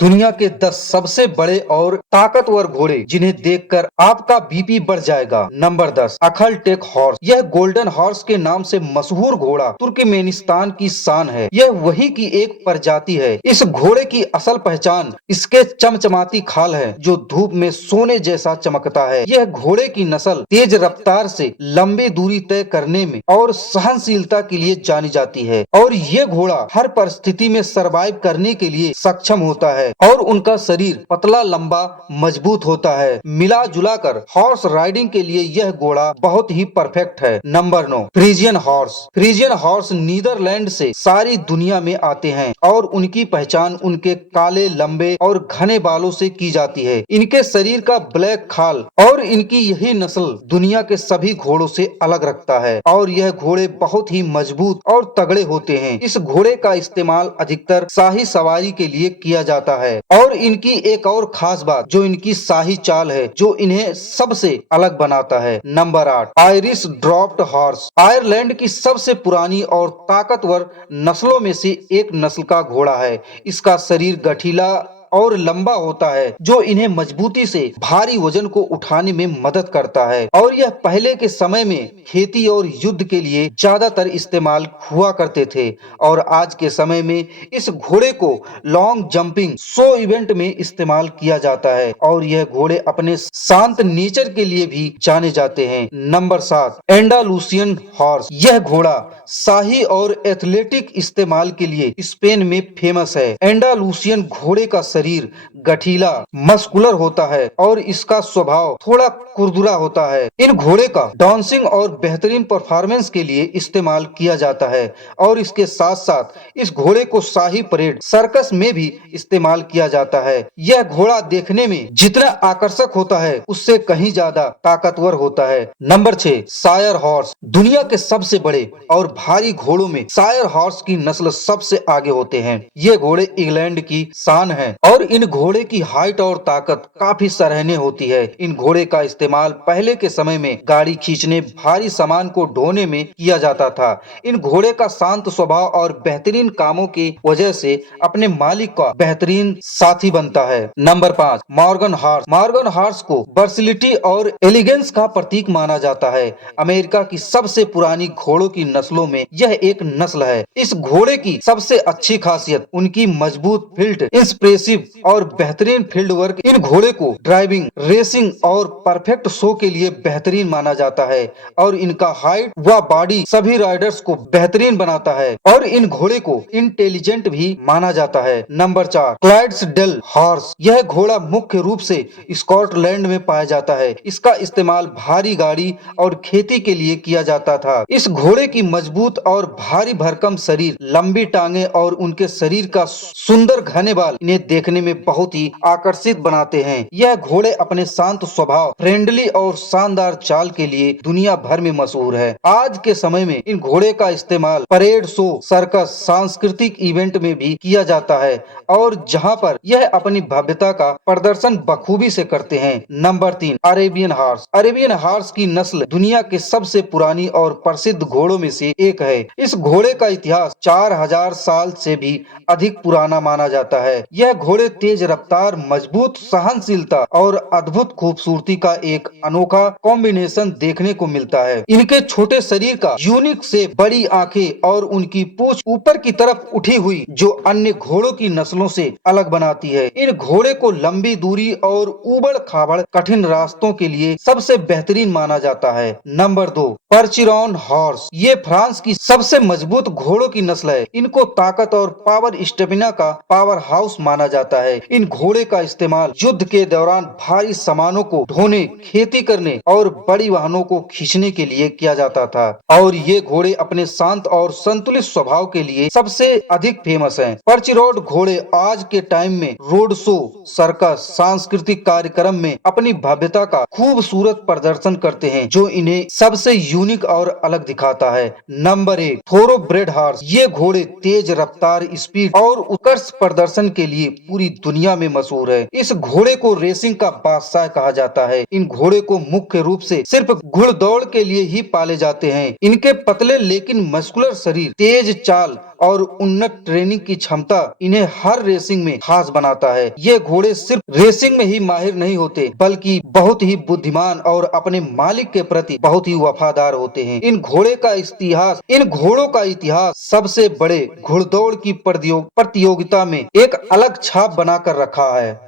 दुनिया के 10 सबसे बड़े और ताकतवर घोड़े जिन्हें देखकर आपका बीपी बढ़ जाएगा। Number 10, Akhal Teke horse. यह गोल्डन हॉर्स के नाम से मशहूर घोड़ा तुर्कमेनिस्तान की शान है। यह वही की एक प्रजाति है। इस घोड़े की असल पहचान इसके चमचमाती खाल है जो धूप में सोने जैसा चमकता है। यह घोड़े की नस्ल तेज रफ्तार से लंबी दूरी तय करने में और सहनशीलता के लिए जानी जाती है और ये घोड़ा हर परिस्थिति में सरवाइव करने के लिए सक्षम होता है और उनका शरीर पतला लंबा मजबूत होता है। मिला जुला कर हॉर्स राइडिंग के लिए यह घोड़ा बहुत ही परफेक्ट है। Number 9, Friesian horse. Friesian horse Netherland से सारी दुनिया में आते हैं और उनकी पहचान उनके काले लंबे और घने बालों से की जाती है। इनके शरीर का ब्लैक खाल और इनकी यही नस्ल दुनिया के सभी घोड़ों से अलग रखता है और यह घोड़े बहुत ही मजबूत और तगड़े होते हैं। इस घोड़े का इस्तेमाल अधिकतर शाही सवारी के लिए किया जाता है और इनकी एक और खास बात जो इनकी शाही चाल है जो इन्हें सबसे अलग बनाता है। Number 8, Irish dropped horse. Ireland की सबसे पुरानी और ताकतवर नस्लों में से एक नस्ल का घोड़ा है। इसका शरीर गठीला और लंबा होता है जो इन्हें मजबूती से भारी वजन को उठाने में मदद करता है और यह पहले के समय में खेती और युद्ध के लिए ज्यादातर इस्तेमाल हुआ करते थे और आज के समय में इस घोड़े को लॉन्ग जंपिंग शो इवेंट में इस्तेमाल किया जाता है और यह घोड़े अपने शांत नेचर के लिए भी जाने जाते हैं। Number 7, Andalusian horse. यह घोड़ा शाही और एथलेटिक इस्तेमाल के लिए स्पेन में फेमस है। एंडालुसियन घोड़े का शरीर गठीला मस्कुलर होता है और इसका स्वभाव थोड़ा खुरदुरा होता है। इन घोड़े का डांसिंग और बेहतरीन परफॉर्मेंस के लिए इस्तेमाल किया जाता है और इसके साथ साथ इस घोड़े को शाही परेड सर्कस में भी इस्तेमाल किया जाता है। यह घोड़ा देखने में जितना आकर्षक होता है उससे कहीं ज्यादा ताकतवर होता है। नंबर 6, शायर हॉर्स। दुनिया के सबसे बड़े और भारी घोड़ों में शायर हॉर्स की नस्ल सबसे आगे होते हैं। ये घोड़े इंग्लैंड की शान है और इन घोड़े की हाइट और ताकत काफी सराहनीय होती है। इन घोड़े का इस्तेमाल पहले के समय में गाड़ी खींचने भारी सामान को ढोने में किया जाता था। इन घोड़े का शांत स्वभाव और बेहतरीन कामों की वजह से अपने मालिक का बेहतरीन साथी बनता है। Number 5, Morgan horse. Morgan horse को वर्सिलिटी और एलिगेंस का प्रतीक माना जाता है। अमेरिका की सबसे पुरानी घोड़ों की नस्लों में यह एक नस्ल है। इस घोड़े की सबसे अच्छी खासियत उनकी मजबूत फील्ड इंस्प्रेसिव और बेहतरीन फील्ड वर्क। इन घोड़े को ड्राइविंग, रेसिंग और परफेक्ट शो के लिए बेहतरीन माना जाता है और इनका हाइट व बॉडी सभी राइडर्स को बेहतरीन बनाता है और इन घोड़े को इंटेलिजेंट भी माना जाता है। Number 4, Clydesdale horse. यह घोड़ा मुख्य रूप से स्कॉटलैंड में पाया जाता है। इसका इस्तेमाल भारी गाड़ी और खेती के लिए किया जाता था। इस घोड़े की मजबूत और भारी भरकम शरीर, लंबी टांगे और उनके शरीर का सुंदर घने बाल इन्हें देखने में बहुत ही आकर्षित बनाते हैं। यह घोड़े अपने शांत स्वभाव, फ्रेंडली और शानदार चाल के लिए दुनिया भर में मशहूर है। आज के समय में इन घोड़े का इस्तेमाल परेड, शो, सर्कस, सांस्कृतिक इवेंट में भी किया जाता है और जहां पर यह अपनी भव्यता का प्रदर्शन बखूबी से करते हैं। Number 3, Arabian horse. Arabian horse की नस्ल दुनिया के सबसे पुरानी और प्रसिद्ध घोड़ों में से एक है। इस घोड़े का इतिहास 4000 साल से भी अधिक पुराना माना जाता है। यह घोड़े तेज रफ्तार, मजबूत सहनशीलता और अद्भुत खूबसूरती का एक अनोखा कॉम्बिनेशन देखने को मिलता है। इनके छोटे शरीर का यूनिक से बड़ी आंखें और उनकी पूंछ ऊपर की तरफ उठी हुई जो अन्य घोड़ों की नस्लों से अलग बनाती है। इन घोड़े को लंबी दूरी और उबड़ खाबड़ कठिन रास्तों के लिए सबसे बेहतरीन माना जाता है। Number 2, Percheron horse. ये फ्रांस की सबसे मजबूत घोड़ों की नस्ल है। इनको ताकत और पावर स्टेमिना का पावर हाउस माना जाता है। इन घोड़े का इस्तेमाल युद्ध के दौरान भारी सामानों को ढोने, खेती करने और बड़ी वाहनों को खींचने के लिए किया जाता था और ये घोड़े अपने शांत और संतुलित स्वभाव के लिए सबसे अधिक फेमस हैं। पर्चिरोड घोड़े आज के टाइम में रोड शो, सर्कस, सांस्कृतिक कार्यक्रम में अपनी भव्यता का खूबसूरत प्रदर्शन करते हैं जो इन्हें सबसे यूनिक और अलग दिखाता है। Number 1, thoroughbred horse. ये घोड़े तेज रफ्तार, स्पीड और उत्कर्ष प्रदर्शन के लिए पूरी दुनिया में मशहूर है। इस घोड़े को रेसिंग का बादशाह कहा जाता है। इन घोड़े को मुख्य रूप से सिर्फ घुड़दौड़ के लिए ही पाले जाते हैं। इनके पतले लेकिन मस्कुलर शरीर, तेज चाल और उन्नत ट्रेनिंग की क्षमता इन्हें हर रेसिंग में खास बनाता है। ये घोड़े सिर्फ रेसिंग में ही माहिर नहीं होते, बल्कि बहुत ही बुद्धिमान और अपने मालिक के प्रति बहुत ही वफादार होते हैं। इन घोड़ों का इतिहास सबसे बड़े घुड़दौड़ की प्रतियोगिता में एक अलग छाप बनाकर रखा है।